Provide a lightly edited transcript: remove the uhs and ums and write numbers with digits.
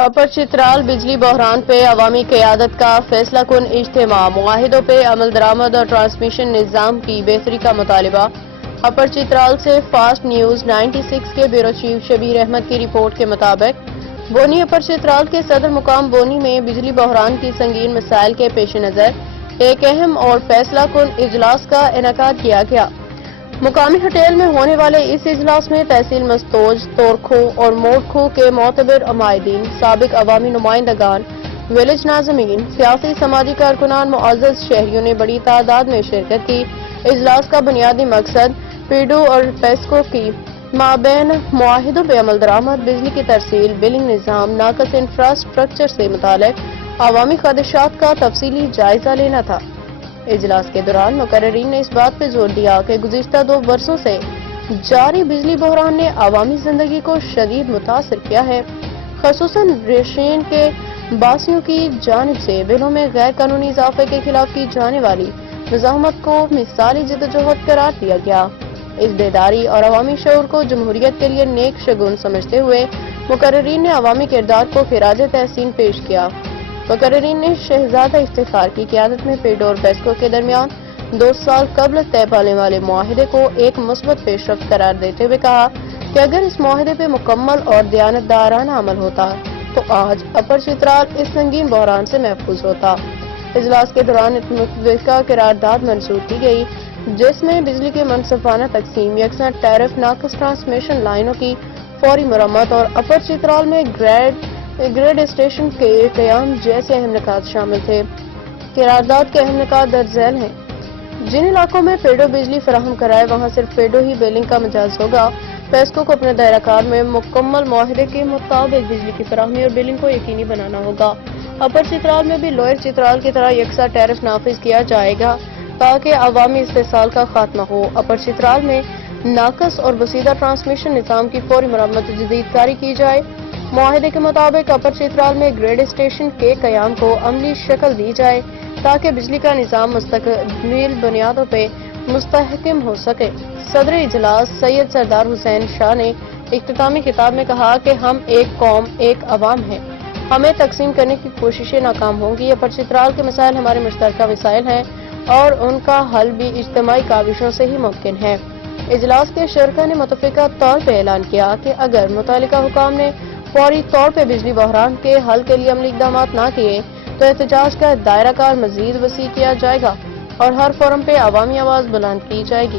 अपर चित्राल बिजली बहरान पे अवामी क़यादत का फैसला कुन इज्तिमा, मुआहिदों पे अमल दरामद और ट्रांसमिशन निज़ाम की बेहतरी का मुतालिबा। अपर चित्राल से फास्ट न्यूज़ 96 के ब्यूरो चीफ शबीर अहमद की रिपोर्ट के मुताबिक बोनी अपर चित्राल के सदर मुकाम बोनी में बिजली बहरान की संगीन मसाइल के पेश नज़र एक अहम और फैसला कुन इजलास का इनेकाद किया गया। मुकामी होटल में होने वाले इस इजलास में तहसील मस्तोज, तोरखो और मोड़खो के मोतबर अमायदीन, साबिक अवामी नुमाइंदगान, विलेज नाज़मीन, सियासी समाजी कारकुनान, मुअज़्ज़ज़ शहरियों ने बड़ी तादाद में शिरकत की। इजलास का बुनियादी मकसद पीडू और पेस्को की माबैन मुआहिदों पे अमल दरामद, बिजली की तरसील, बिलिंग निज़ाम, नाकस इंफ्रास्ट्रक्चर से मुतालिक अवामी ख़दशात का तफसीली जायजा लेना था। इजलास के दौरान मुकर्रीन ने इस बात पर जोर दिया कि गुज़िश्ता 2 बरसों से जारी बिजली बहरान ने अवामी जिंदगी को शदीद मुतासर किया है। खसूसन रेशेन के बासियों की जानिब से बिलों में गैर कानूनी इजाफे के खिलाफ की जाने वाली मुज़ाहमत को मिसाली जद्दोजहद करार दिया गया। इस बेदारी और अवामी शऊर को जमहूरियत के लिए नेक शगुन समझते हुए मुकर्रीन ने अवामी किरदार को खिराज तहसीन पेश किया। मुकर्रीन ने शहजादा इफ्तिखार की क़यादत में पेडो और पेस्को के दरमियान 2 साल कबल तय पाने वाले मुआहिदे को एक मुस्बत पेशरफ्त करार देते हुए कहा कि अगर इस मुआहिदे पे मुकम्मल और दयानतदाराना अमल होता तो आज अपर चित्राल इस संगीन बहरान से महफूज होता। इजलास के दौरान एक मुतफ़िका करारदाद मंजूर की गई जिसमें बिजली के मनसफाना तकसीम, यकसा टैरिफ, नाकस ट्रांसमिशन लाइनों की फौरी मरम्मत और अपर चित्राल में ग्रेड स्टेशन के क़याम जैसे अहम निकात शामिल थे। करारदाद के अहम निकात दर्ज झैल हैं। जिन इलाकों में पेडो बिजली फराहम कराए वहाँ सिर्फ पेडो ही बिलिंग का मिजाज होगा। पेस्को को अपने दायरा कार में मुकम्मल मुआहिदे के मुताबिक बिजली की फराहमी और बिलिंग को यकीनी बनाना होगा। अपर चित्राल में भी लोअर चित्राल की तरह यकसा टैरिफ नाफिज किया जाएगा ताकि अवामी इस्तेसाल का खात्मा हो। अपर चित्राल में नाकस और वसीदा ट्रांसमिशन निज़ाम की फौरी मरम्मत जदीदकारी की जाए। मुआहिदे के मुताबिक अपर चित्राल में ग्रेड स्टेशन के क़याम को अमली शक्ल दी जाए ताकि बिजली का निज़ाम मुस्तक़बिल बुनियादों पर मुस्तहकम हो सके। सदर इजलास सैयद सरदार हुसैन शाह ने इख्तितामी किताब में कहा कि हम एक कौम, एक अवाम हैं। हमें तकसीम करने की कोशिशें नाकाम होंगी। अपर चित्राल के मसाइल हमारे मुश्तरका मसाइल हैं और उनका हल भी इज्तिमाई काविशों से ही मुमकिन है। इजलास के शरका ने मुतफ़िका तौर पर ऐलान किया कि अगर मुतालिका हुकाम ने फौरी तौर पर बिजली बहरान के हल के लिए अमली इक़दाम ना किए तो एहतजाज का दायरा कार मजीद वसी किया जाएगा और हर फोरम पे अवामी आवाज़ बुलंद की जाएगी।